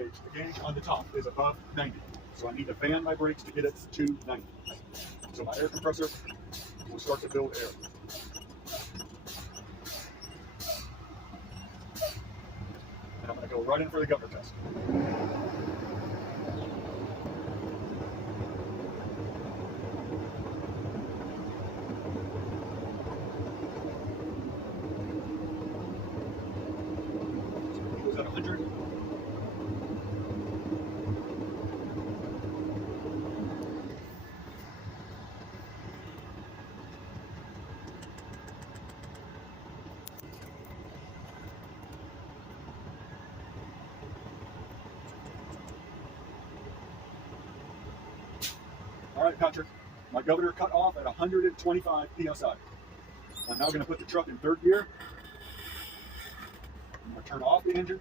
gauge. The gauge on the top is above 90. So I need to fan my brakes to get it to 90. So my air compressor will start to build air. And I'm going to go right in for the governor test. It was at 100. All right, Patrick, my governor cut off at 125 PSI. I'm now going to put the truck in third gear. I'm going to turn off the engine,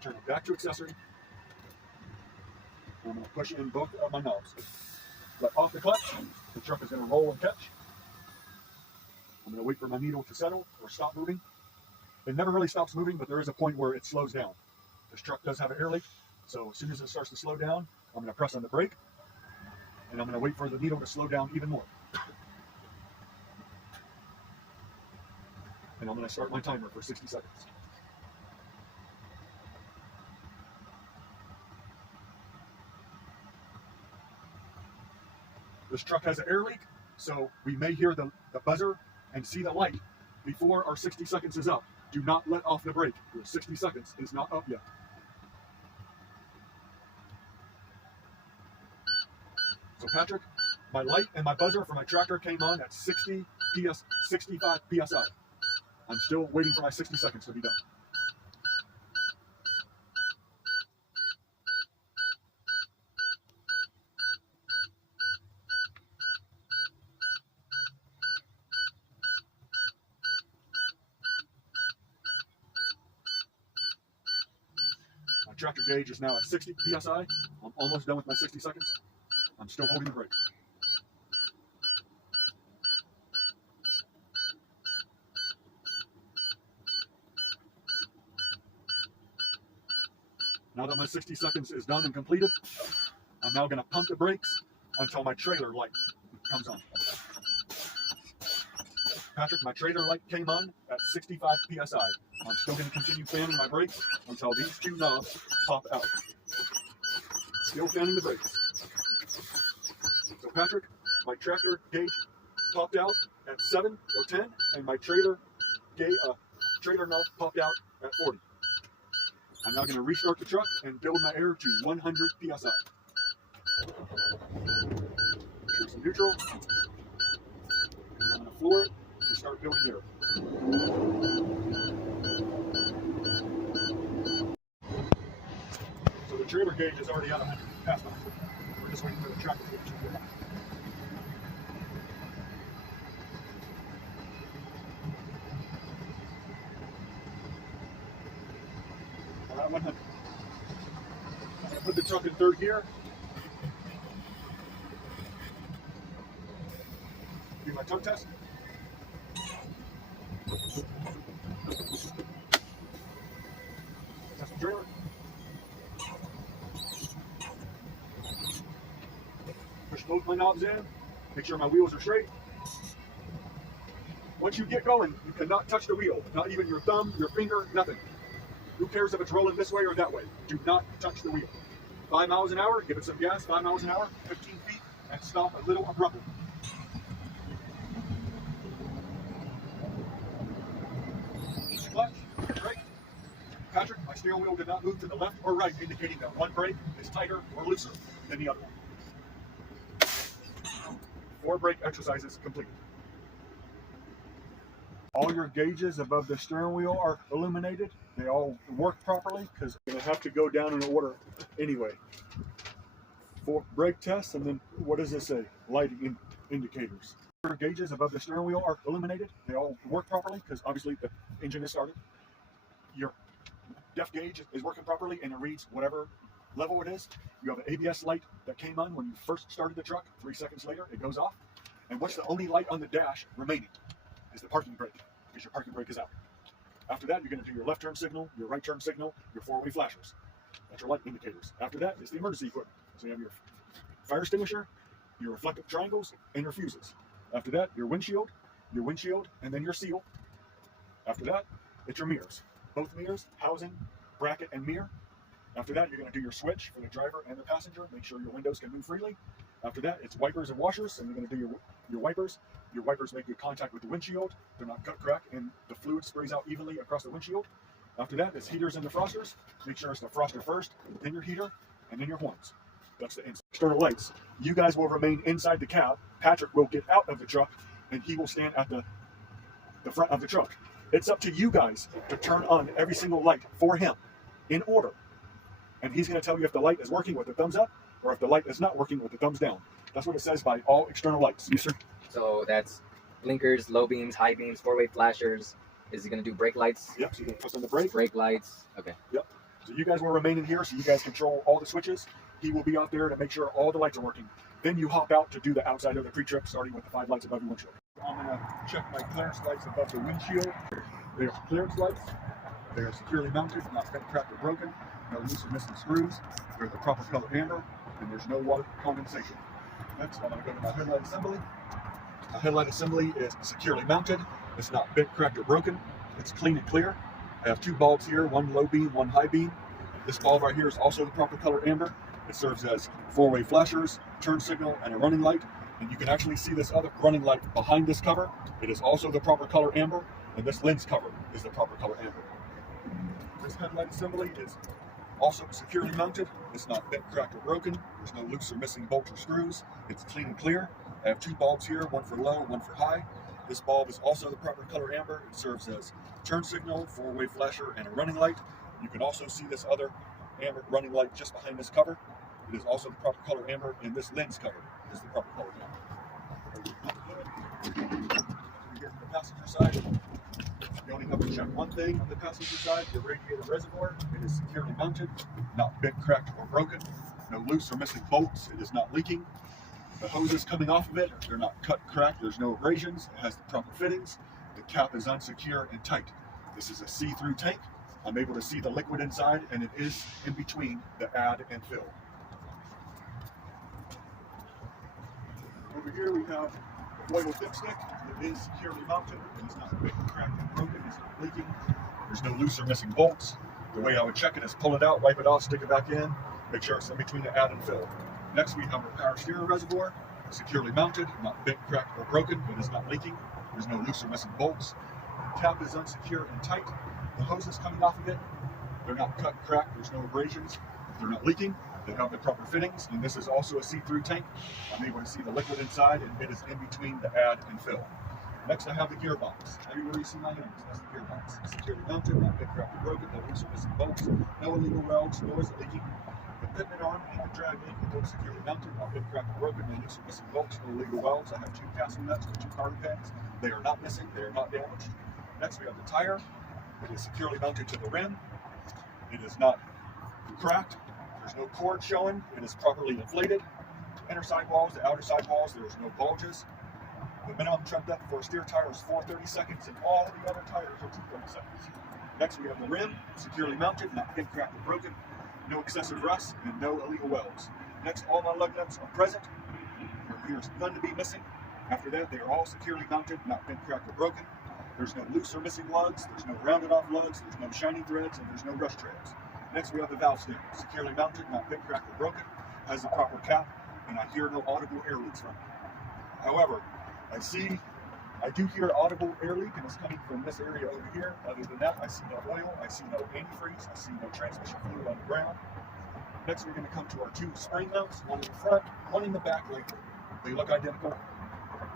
turn it back to accessory. I'm going to push in both of my knobs. Let off the clutch, the truck is going to roll and catch. I'm going to wait for my needle to settle or stop moving. It never really stops moving, but there is a point where it slows down. This truck does have an air leak, so as soon as it starts to slow down, I'm going to press on the brake, and I'm going to wait for the needle to slow down even more. And I'm going to start my timer for 60 seconds. This truck has an air leak, so we may hear the buzzer and see the light before our 60 seconds is up. Do not let off the brake. Your 60 seconds is not up yet. So Patrick, my light and my buzzer for my tractor came on at 65 PSI. I'm still waiting for my 60 seconds to be done. My tractor gauge is now at 60 PSI. I'm almost done with my 60 seconds. I'm still holding the brake. Now that my 60 seconds is done and completed, I'm now going to pump the brakes until my trailer light comes on. Patrick, my trailer light came on at 65 PSI. I'm still going to continue fanning my brakes until these two knobs pop out. Still fanning the brakes. So Patrick, my tractor gauge popped out at 7 or 10, and my trailer knob popped out at 40. I'm now going to restart the truck and build my air to 100 PSI. Sure some neutral. And I'm going to floor it to start building air. So the trailer gauge is already at 100 PSI. We're just waiting for the tractor gauge to get out. All right, 100. I'm going to put the truck in third gear. Do my tug test. Test the trailer. Push both my knobs in. Make sure my wheels are straight. Once you get going, you cannot touch the wheel. Not even your thumb, your finger, nothing. Who cares if it's rolling this way or that way? Do not touch the wheel. 5 miles an hour, give it some gas, 5 miles an hour, 15 feet, and stop a little abruptly. Clutch, brake. Patrick, my steering wheel did not move to the left or right, indicating that one brake is tighter or looser than the other one. 4 brake exercises complete. All your gauges above the steering wheel are illuminated. They all work properly because you're going to have to go down in order anyway. 4 brake tests, and then what does this say? Lighting indicators. Your gauges above the steering wheel are illuminated. They all work properly because obviously the engine is started. Your depth gauge is working properly and it reads whatever level it is. You have an ABS light that came on when you first started the truck. 3 seconds later, it goes off. And what's the only light on the dash remaining? Is the parking brake, because your parking brake is out. After that, you're going to do your left turn signal, your right turn signal, your 4-way flashers. That's your light indicators. After that is the emergency equipment. So you have your fire extinguisher, your reflective triangles, and your fuses. After that, your windshield, and then your seal. After that, it's your mirrors. Both mirrors, housing, bracket, and mirror. After that, you're going to do your switch for the driver and the passenger. Make sure your windows can move freely. After that, it's wipers and washers, and you're going to do your wipers. Your wipers make good contact with the windshield. They're not cut, crack, and the fluid sprays out evenly across the windshield. After that, it's heaters and defrosters. Make sure it's the froster first, then your heater, and then your horns. That's the external lights. You guys will remain inside the cab. Patrick will get out of the truck, and he will stand at the front of the truck. It's up to you guys to turn on every single light for him in order. And he's going to tell you if the light is working with the thumbs up or if the light is not working with the thumbs down. That's what it says by all external lights. Yes, sir. So that's blinkers, low beams, high beams, four-way flashers. Is he going to do brake lights? Yep, so you're going to press on the brake. Brake lights. Okay. Yep. So you guys will remain in here so you guys control all the switches. He will be out there to make sure all the lights are working. Then you hop out to do the outside of the pre-trip, starting with the 5 lights above your windshield. I'm going to check my clearance lights above the windshield. There's clearance lights. They're securely mounted, not bent, cracked, or broken. No loose or missing screws. They're the proper color amber, and there's no water condensation. Next, I'm going to go to my headlight assembly. My headlight assembly is securely mounted. It's not bent, cracked, or broken. It's clean and clear. I have 2 bulbs here, one low beam, one high beam. This bulb right here is also the proper color amber. It serves as 4-way flashers, turn signal, and a running light. And you can actually see this other running light behind this cover. It is also the proper color amber, and this lens cover is the proper color amber. This headlight assembly is also securely mounted. It's not bent, cracked, or broken. There's no loose or missing bolts or screws. It's clean and clear. I have 2 bulbs here, one for low, one for high. This bulb is also the proper color amber. It serves as turn signal, 4-way flasher, and a running light. You can also see this other amber running light just behind this cover. It is also the proper color amber, and this lens cover is the proper color amber. We get to the passenger side. You only have to check one thing on the passenger side, the radiator reservoir. It is securely mounted, not bent, cracked, or broken. No loose or missing bolts. It is not leaking. The hoses coming off of it, they're not cut, cracked. There's no abrasions. It has the proper fittings. The cap is unsecure and tight. This is a see-through tank. I'm able to see the liquid inside, and it is in between the add and fill. Over here we have the oil dipstick. It is securely mounted. It is not bent, cracked, and broken. It's not leaking. There's no loose or missing bolts. The way I would check it is pull it out, wipe it off, stick it back in, make sure it's in between the add and fill. Next we have our power steering reservoir. Securely mounted, not bent, cracked, or broken. It is not leaking. There's no loose or missing bolts. The cap is unsecure and tight. The hoses coming off of it, they're not cut, cracked. There's no abrasions. They're not leaking. They have the proper fittings, and this is also a see-through tank. I'm able to see the liquid inside, and it is in between the add and fill. Next, I have the gearbox. Everywhere you see my hands, that's the gearbox. Securely mounted, not bent, cracked, or broken. No loose or missing bolts. No illegal welds, nor is it leaking. The pivot arm and the drag link are both securely mounted, not bent, cracked, or broken. No loose or missing bolts, no illegal welds. I have 2 casting nuts and 2 carbon pads. They are not missing. They are not damaged. Next, we have the tire. It is securely mounted to the rim. It is not cracked. There's no cord showing. It is properly inflated. The inner sidewalls, the outer sidewalls, there's no bulges. The minimum tread depth for a steer tire is 430 seconds, and all the other tires are 230 seconds. Next, we have the rim, securely mounted, not bent, cracked, or broken. No excessive rust, and no illegal welds. Next, all my lug nuts are present. There's none to be missing. After that, they are all securely mounted, not bent, cracked, or broken. There's no loose or missing lugs, there's no rounded off lugs, there's no shiny threads, and there's no rust trails. Next, we have the valve stem, securely mounted, not bent, cracked, or broken, has the proper cap, and I hear no audible air leaks from it. However, I do hear audible air leak, and it's coming from this area over here. Other than that, I see no oil, I see no antifreeze, I see no transmission fluid on the ground. Next, we're going to come to our 2 spring mounts, one in the front, one in the back. They look identical.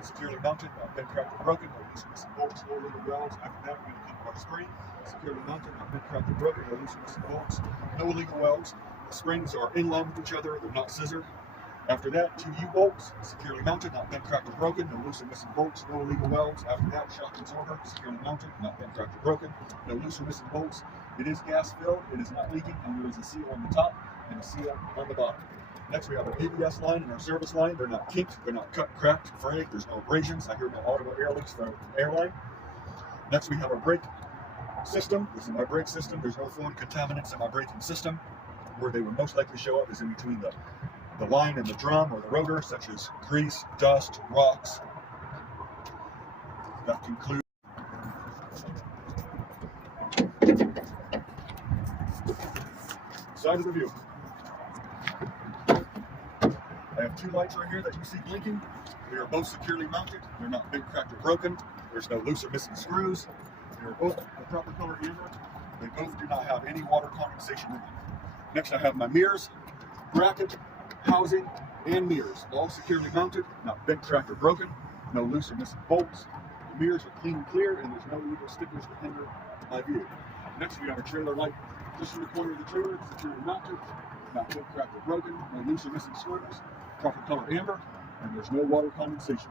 Securely mounted, not bent, cracked, or broken. No loose or missing bolts, no illegal welds. After that, we're going to come to our spring. Securely mounted, not bent, cracked, or broken. No loose or missing bolts, no illegal welds. The springs are in line with each other. They're not scissored. After that, 2 U-bolts, securely mounted, not bent, cracked, or broken. No loose or missing bolts, no illegal welds. After that, shock absorber, securely mounted, not bent, cracked, or broken. No loose or missing bolts. It is gas filled. It is not leaking, and there is a seal on the top and a seal on the bottom. Next, we have our ABS line and our service line. They're not kinked, they're not cut, cracked, frayed. There's no abrasions. I hear no audible air leaks from the airline. Next, we have our brake system. This is my brake system. There's no foreign contaminants in my braking system. where they would most likely show up is in between the line and the drum or the rotor, such as grease, dust, rocks. That concludes. Side of the vehicle. I have two lights right here that you see blinking. They are both securely mounted. They're not bent, cracked, or broken. There's no loose or missing screws. They are both the proper color amber. They both do not have any water condensation in them. Next, I have my mirrors, bracket, housing, and mirrors, all securely mounted, not bent, cracked, or broken. No loose or missing bolts. The mirrors are clean and clear, and there's no illegal stickers to hinder my view. Next, we have a trailer light just in the corner of the trailer, securely mounted, not bent, cracked, or broken. No loose or missing screws. Proper color amber, and there's no water condensation.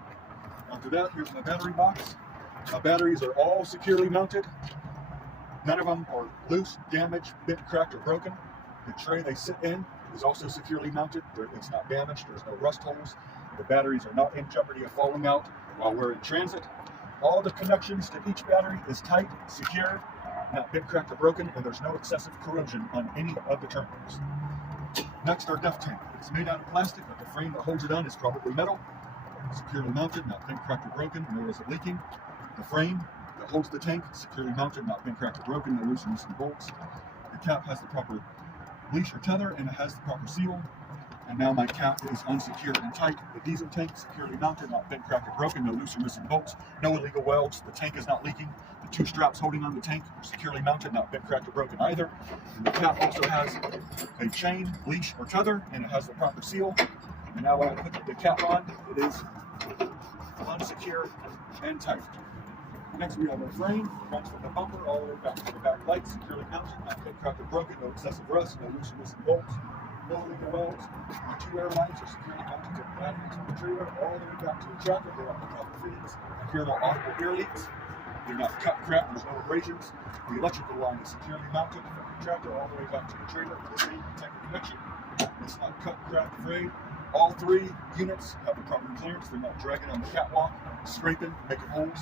After that, here's my battery box. My batteries are all securely mounted. None of them are loose, damaged, bent, cracked, or broken. The tray they sit in is also securely mounted. It's not damaged. There's no rust holes. The batteries are not in jeopardy of falling out while we're in transit. All the connections to each battery is tight, secure, not bent, cracked, or broken, and there's no excessive corrosion on any of the terminals. Next, our DEF tank. It's made out of plastic, but the frame that holds it on is probably metal. Securely mounted, not bent, cracked, or broken, nor is it leaking. The frame that holds the tank, securely mounted, not bent, cracked, or broken, no loose or missing bolts. The cap has the proper leash or tether, and it has the proper seal. And now my cap is unsecured and tight. The diesel tank, securely mounted, not bent, cracked, or broken, no loose or missing bolts, no illegal welds. The tank is not leaking. The two straps holding on the tank are securely mounted, not bent, cracked, or broken either. And the cap also has a chain, leash, or tether, and it has the proper seal. And now when I put the cap on, it is unsecure and tight. Next, we have our frame, runs from the bumper all the way back to the back light, securely mounted, not bent, cracked, or broken, no excessive rust, no loose or missing bolts, no illegal welds. The two air lines are securely mounted to the batteries of the trailer all the way back to the tractor. They have the proper fittings. Here are no audible air leaks. They're not cut, cracked, there's no abrasions. The electrical line is securely mounted from the tractor all the way back to the trailer with the same protected connection. It's not cut, cracked, frayed. All three units have the proper clearance. They're not dragging on the catwalk, scraping, making holes.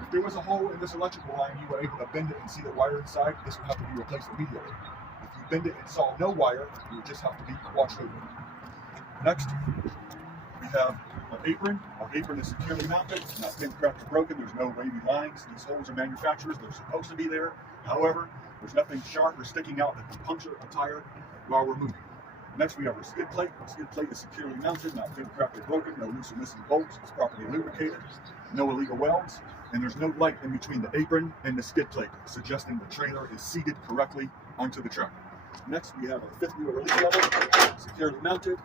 If there was a hole in this electrical line, you were able to bend it and see the wire inside, this would have to be replaced immediately. If you bend it and saw no wire, you would just have to be watched over. Next, we have our apron. Our apron is securely mounted, not bent, cracked, or broken. There's no wavy lines. These holes are manufacturers. They're supposed to be there. However, there's nothing sharp or sticking out that can puncture a tire while we're moving. Next, we have our skid plate. The skid plate is securely mounted, not bent, cracked, or broken. No loose or missing bolts. It's properly lubricated. No illegal welds. And there's no light in between the apron and the skid plate, suggesting the trailer is seated correctly onto the tractor. Next, we have our fifth wheel release lever, securely mounted.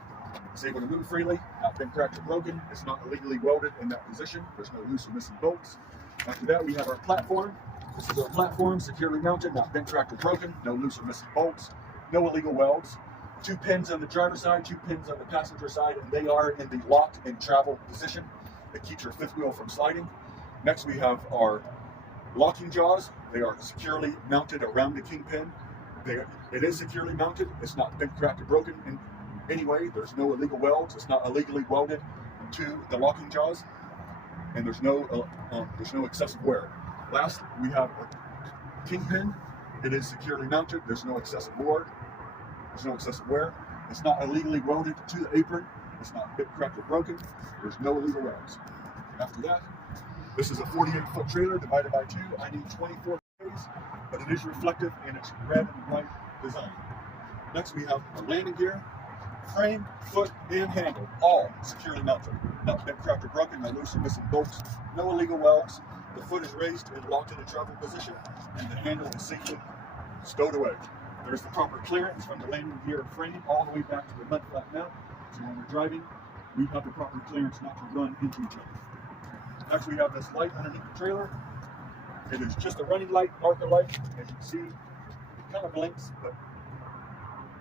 It's able to move freely, not bent, cracked, or broken. It's not illegally welded in that position. There's no loose or missing bolts. After that, we have our platform. This is our platform, securely mounted, not bent, cracked, or broken. No loose or missing bolts. No illegal welds. 2 pins on the driver's side, 2 pins on the passenger side, and they are in the locked and travel position. It keeps your fifth wheel from sliding. Next, we have our locking jaws. They are securely mounted around the kingpin. It is securely mounted. It's not bent, cracked, or broken in any way. There's no illegal welds. It's not illegally welded to the locking jaws, and there's no excessive wear. Last, we have a kingpin. It is securely mounted. There's no excessive wear. There's no excessive wear. It's not illegally welded to the apron. It's not bent, cracked, or broken. There's no illegal welds. After that, this is a 48-foot trailer divided by 2. I need 24 days, but it is reflective in its red and white design. Next, we have a landing gear, frame, foot, and handle, all securely mounted. Not bent, cracked, or broken, no loose or missing bolts, no illegal welds. The foot is raised and locked in a travel position, and the handle is safely stowed away. There's the proper clearance from the landing gear and frame all the way back to the mud flat mount. So when we're driving, we have the proper clearance not to run into each other. Next, we have this light underneath the trailer. It is just a running light, marker light. As you can see, it kind of blinks, but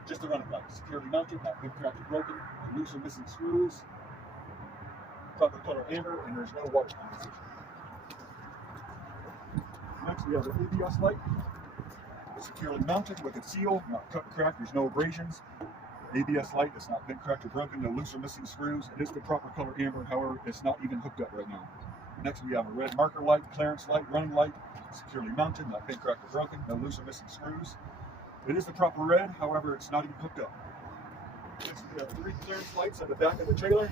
just a running light. Securely mounted, not bent, cracked, or broken, no loose or missing screws, proper color amber, and there's no water condensation. Next, we have the ABS light. Securely mounted with its seal, not cut, cracked, there's no abrasions. ABS light, it's not bent, cracked, or broken, no loose or missing screws. It is the proper color amber, however, it's not even hooked up right now. Next, we have a red marker light, clearance light, running light, securely mounted, not bent, cracked, or broken, no loose or missing screws. It is the proper red, however, it's not even hooked up. We have 3 clearance lights on the back of the trailer.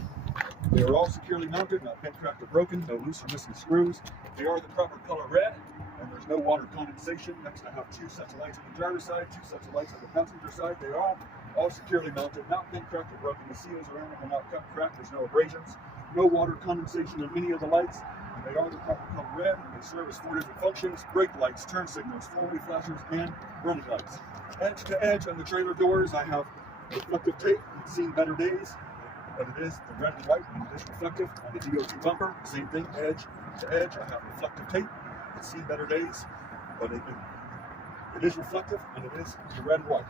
They are all securely mounted, not bent, cracked, or broken, no loose or missing screws. They are the proper color red, and there's no water condensation. Next, I have 2 sets of lights on the driver's side, 2 sets of lights on the passenger side. They are all securely mounted, not bent, cracked, or broken. The seals around them are not cut, cracked. There's no abrasions, no water condensation in any of the lights. And they are the proper color red, and they serve as 4 different functions: brake lights, turn signals, 4-way flashers, and running lights. Edge to edge on the trailer doors, I have reflective tape. It's seen better days, but it is the red and white, and it is reflective. On the DOT bumper, same thing, edge to edge, I have reflective tape. It's seen better days, but it is reflective, and it is the red and white.